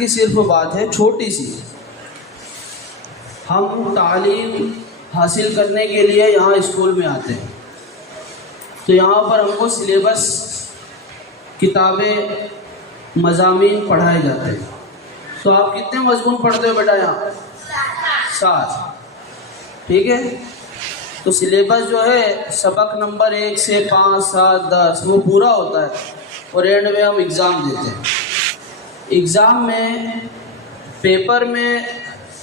की सिर्फ बात है छोटी सी। हम तालीम हासिल करने के लिए यहाँ स्कूल में आते हैं, तो यहाँ पर हमको सिलेबस, किताबें, मज़ामीन पढ़ाए जाते हैं। तो आप कितने मज़मून पढ़ते हो बेटा यहाँ? 7। ठीक है। तो सिलेबस जो है सबक नंबर 1 से 5, 7, 10 वो पूरा होता है और एंड में हम एग्ज़ाम देते हैं। एग्ज़ाम में पेपर में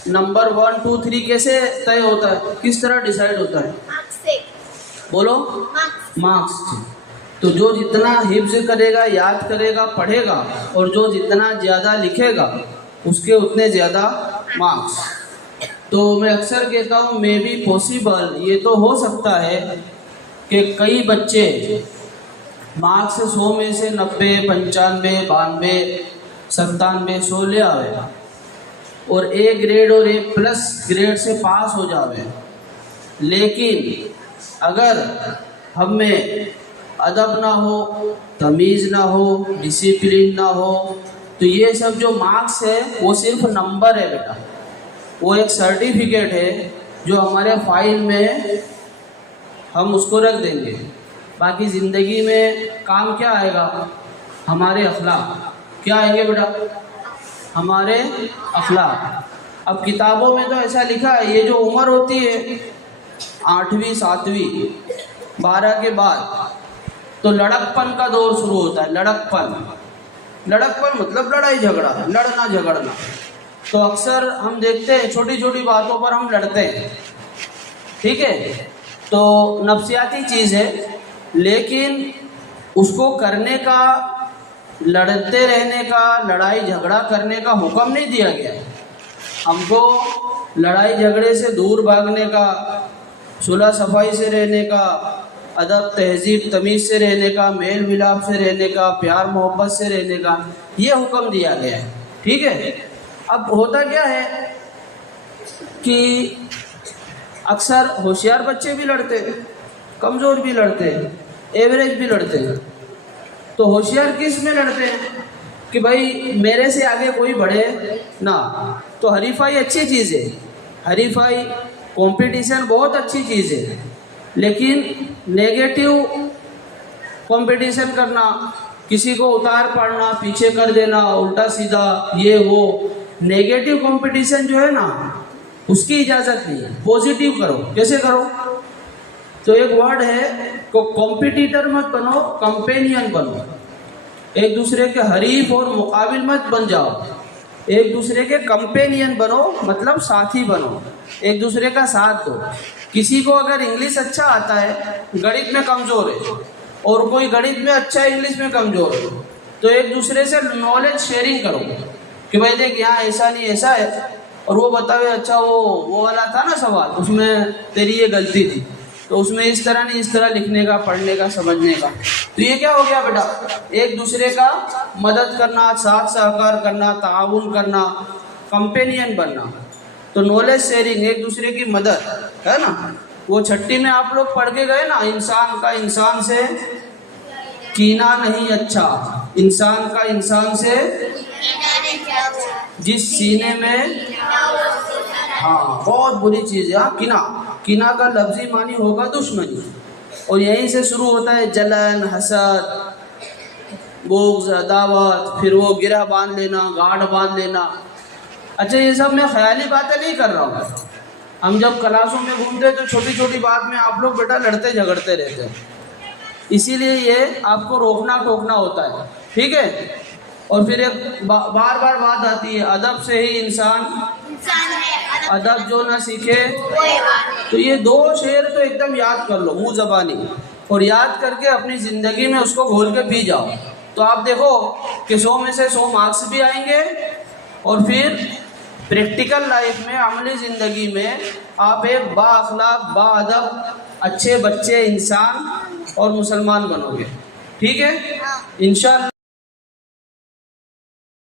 नंबर 1, 2, 3 कैसे तय होता है, किस तरह डिसाइड होता है? बोलो। मार्क्स से। तो जो जितना हिफ्ज़ करेगा, याद करेगा, पढ़ेगा और जो जितना ज़्यादा लिखेगा उसके उतने ज़्यादा मार्क्स। तो मैं अक्सर कहता हूँ मे बी पॉसिबल, ये तो हो सकता है कि कई बच्चे मार्क्स 100 में से 90, 95, 92, 97, 100 ले आवे और ए ग्रेड और A+ ग्रेड से पास हो जावे। लेकिन अगर हम में अदब ना हो, तमीज़ ना हो, डिसिप्लिन ना हो, तो ये सब जो मार्क्स है वो सिर्फ नंबर है बेटा। वो एक सर्टिफिकेट है जो हमारे फाइल में हम उसको रख देंगे। बाकी ज़िंदगी में काम क्या आएगा? हमारे अखलाक। क्या आएंगे बेटा? हमारे अखलाक। अब किताबों में तो ऐसा लिखा है, ये जो उम्र होती है 8वीं 7वीं 12 के बाद तो लड़कपन का दौर शुरू होता है। लड़कपन मतलब लड़ाई झगड़ा, लड़ना झगड़ना। तो अक्सर हम देखते हैं छोटी छोटी बातों पर हम लड़ते हैं। ठीक है। तो नफ्सियाती चीज़ है, लेकिन उसको करने का, लड़ते रहने का, लड़ाई झगड़ा करने का हुक्म नहीं दिया गया। हमको लड़ाई झगड़े से दूर भागने का, सुलह सफाई से रहने का, अदब तहजीब तमीज़ से रहने का, मेल मिलाप से रहने का, प्यार मोहब्बत से रहने का, ये हुक्म दिया गया है। ठीक है। अब होता क्या है कि अक्सर होशियार बच्चे भी लड़ते हैं, कमज़ोर भी लड़ते हैं, एवरेज भी लड़ते हैं। तो होशियार किस में लड़ते हैं कि भाई मेरे से आगे कोई बढ़े ना। तो हरीफाई अच्छी चीज़ है, हरीफाई कंपटीशन बहुत अच्छी चीज़ है, लेकिन नेगेटिव कंपटीशन करना, किसी को उतार पड़ना, पीछे कर देना, उल्टा सीधा, ये वो, नेगेटिव कंपटीशन जो है ना उसकी इजाज़त नहीं है। पॉजिटिव करो। कैसे करो? तो एक वर्ड है को कॉम्पिटिटर मत बनो, कंपेनियन बनो। एक दूसरे के हरीफ और मुकाबिल मत बन जाओ, एक दूसरे के कंपेनियन बनो, मतलब साथी बनो, एक दूसरे का साथ दो। किसी को अगर इंग्लिश अच्छा आता है, गणित में कमज़ोर है, और कोई गणित में अच्छा है, इंग्लिश में कमज़ोर है, तो एक दूसरे से नॉलेज शेयरिंग करो कि भाई देख यहाँ ऐसा नहीं ऐसा है, और वो बतावे अच्छा वो वाला था ना सवाल, उसमें तेरी ये गलती थी, तो उसमें इस तरह नहीं इस तरह लिखने का, पढ़ने का, समझने का। तो ये क्या हो गया बेटा? एक दूसरे का मदद करना, साथ सहकार करना, ताउन करना, कंपेनियन बनना। तो नॉलेज शेयरिंग, एक दूसरे की मदद, है ना। वो 6ठी में आप लोग पढ़ के गए ना, इंसान का इंसान से कीना नहीं अच्छा, इंसान का इंसान से जिस सीने में, हाँ बहुत बुरी चीज़ है। हाँ, किना का लफ्ज़ी मानी होगा दुश्मनी, और यहीं से शुरू होता है जलन, हसद, बुग़्ज़, अदावत, फिर वो गिरा बांध लेना, गाढ़ बांध लेना। अच्छा, ये सब मैं ख्याली बातें नहीं कर रहा हूँ। हम जब क्लासों में घूमते तो छोटी छोटी बात में आप लोग बेटा लड़ते झगड़ते रहते हैं, इसीलिए ये आपको रोकना टोकना होता है। ठीक है। और फिर एक बार बार बात आती है, अदब से ही इंसान है, अदब जो ना सीखे। तो ये 2 शेर तो एकदम याद कर लो, मुँह ज़बानी, और याद करके अपनी ज़िंदगी में उसको घोल के पी जाओ। तो आप देखो कि 100 में से 100 मार्क्स भी आएंगे, और फिर प्रैक्टिकल लाइफ में, अमली ज़िंदगी में आप एक बाअखलाक, बाअदब, अच्छे बच्चे, इंसान और मुसलमान बनोगे। ठीक है। इंशाअल्लाह।